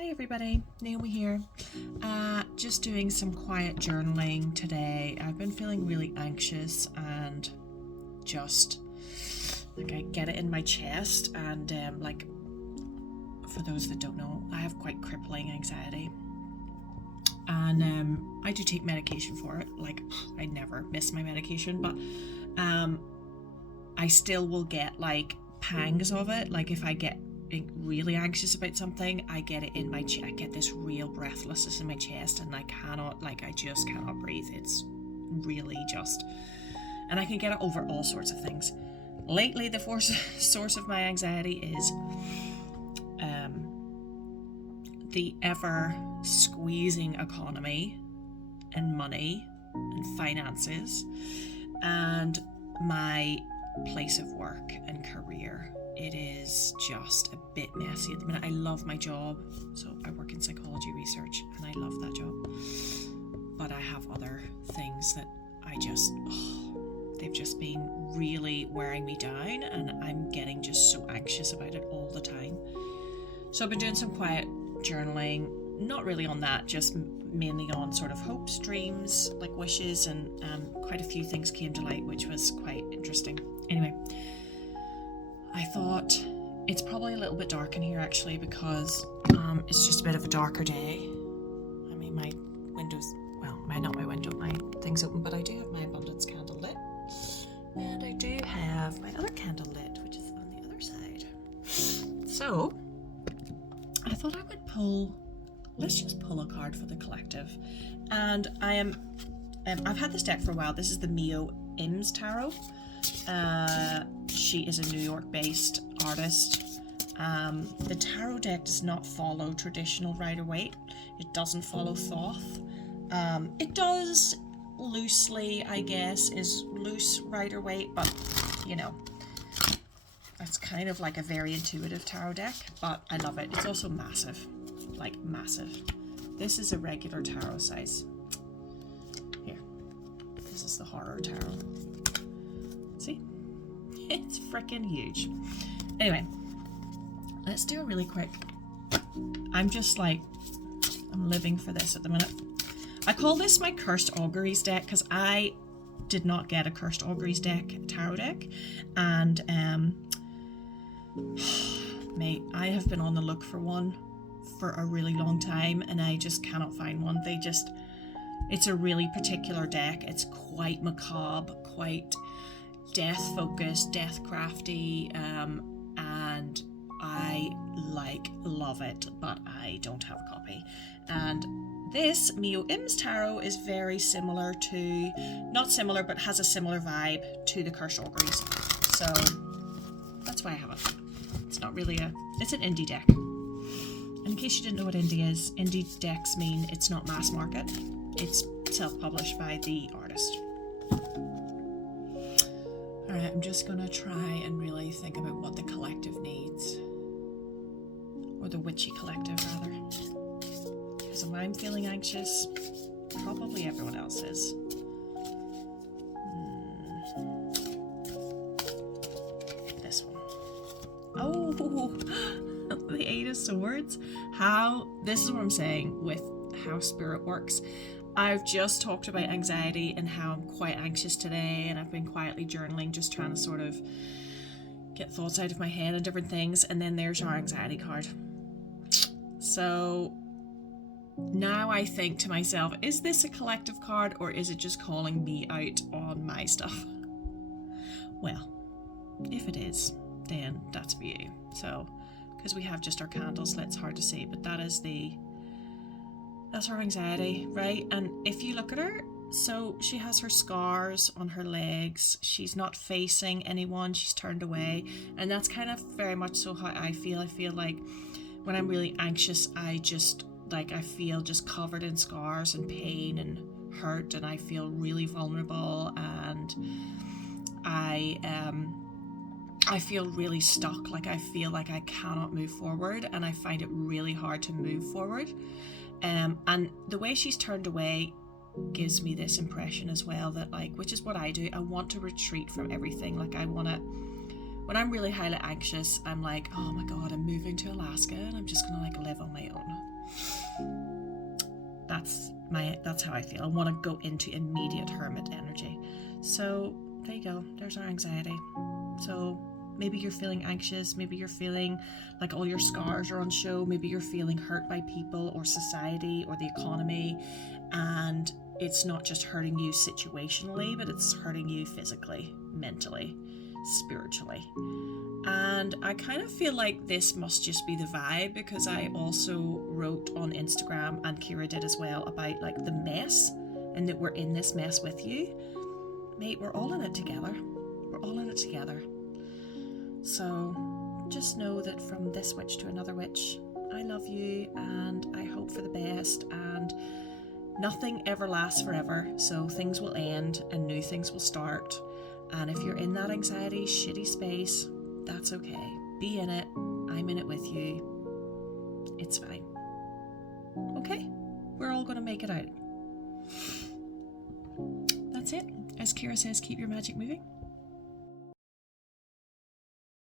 Hi everybody, Naomi here. Just doing some quiet journaling today. I've been feeling really anxious and just like I get it in my chest and for those that don't know, I have quite crippling anxiety. And I do take medication for it. Like I never miss my medication, but I still will get like pangs of it. Like if I get really anxious about something, I get it in my chest. I get this real breathlessness in my chest and I just cannot breathe. It's really just, and I can get it over all sorts of things. Lately the source of my anxiety is the ever squeezing economy and money and finances and my place of work and career. It is just a bit messy at the minute. I love my job, so I work in psychology research and I love that job, but I have other things that they've just been really wearing me down and I'm getting just so anxious about it all the time. So I've been doing some quiet journaling, not really on that, just mainly on sort of hopes, dreams, like wishes, and quite a few things came to light, which was quite interesting. Anyway, I thought it's probably a little bit dark in here actually because it's just a bit of a darker day. I mean, my windows, not my window, my thing's open, but I do have my abundance candle lit. And I do have my other candle lit, which is on the other side. So, I thought I would let's just pull a card for the collective. And I've had this deck for a while. This is the Mio Imms Tarot. She is a New York-based artist. The tarot deck does not follow traditional Rider-Waite. It doesn't follow Thoth. It does loosely, I guess, is loose Rider-Waite, but you know, it's kind of like a very intuitive tarot deck, but I love it. It's also massive, like massive. This is a regular tarot size. Here, this is the horror tarot. See? It's freaking huge. Anyway, let's do a really quick. I'm living for this at the minute. I call this my Cursed Auguries deck because I did not get a Cursed Auguries tarot deck, and mate, I have been on the look for one for a really long time and I just cannot find one. It's a really particular deck. It's quite macabre, quite death focused, death crafty, and I love it, but I don't have a copy. And this Mio Imms Tarot is very similar to, not similar, but has a similar vibe to the Cursed Auguries. So that's why I have it. It's not really it's an indie deck. And in case you didn't know what indie is, indie decks mean it's not mass market. It's self-published by the artist. Alright, I'm just gonna try and really think about what the collective needs. Or the Witchy collective, rather. Because if I'm feeling anxious, probably everyone else is. This one. Oh, the Eight of Swords. This is what I'm saying with how spirit works. I've just talked about anxiety and how I'm quite anxious today, and I've been quietly journaling, just trying to sort of get thoughts out of my head and different things, and then there's our anxiety card. So now I think to myself, is this a collective card or is it just calling me out on my stuff? Well, if it is, then that's for you. So, because we have just our candles lit, it's hard to see, but that's her anxiety, right? And if you look at her, so she has her scars on her legs. She's not facing anyone. She's turned away. And that's kind of very much so how I feel. I feel like when I'm really anxious, I feel just covered in scars and pain and hurt, and I feel really vulnerable, and I feel really stuck. Like I feel like I cannot move forward, and I find it really hard to move forward. And the way she's turned away gives me this impression as well that, like, which is what I do, I want to retreat from everything. Like I want to, when I'm really highly anxious, I'm like, oh my God, I'm moving to Alaska and I'm just gonna like live on my own. That's how I feel. I want to go into immediate hermit energy. So there you go. There's our anxiety. So maybe you're feeling anxious. Maybe you're feeling like all your scars are on show. Maybe you're feeling hurt by people or society or the economy. And it's not just hurting you situationally, but it's hurting you physically, mentally, spiritually. And I kind of feel like this must just be the vibe, because I also wrote on Instagram, and Kira did as well, about like the mess, and that we're in this mess with you. Mate, we're all in it together. We're all in it together. So just know that from this witch to another witch, I love you and I hope for the best, and nothing ever lasts forever, so things will end and new things will start. And if you're in that anxiety, shitty space, that's okay. Be in it. I'm in it with you. It's fine. Okay? We're all going to make it out. That's it. As Kira says, keep your magic moving.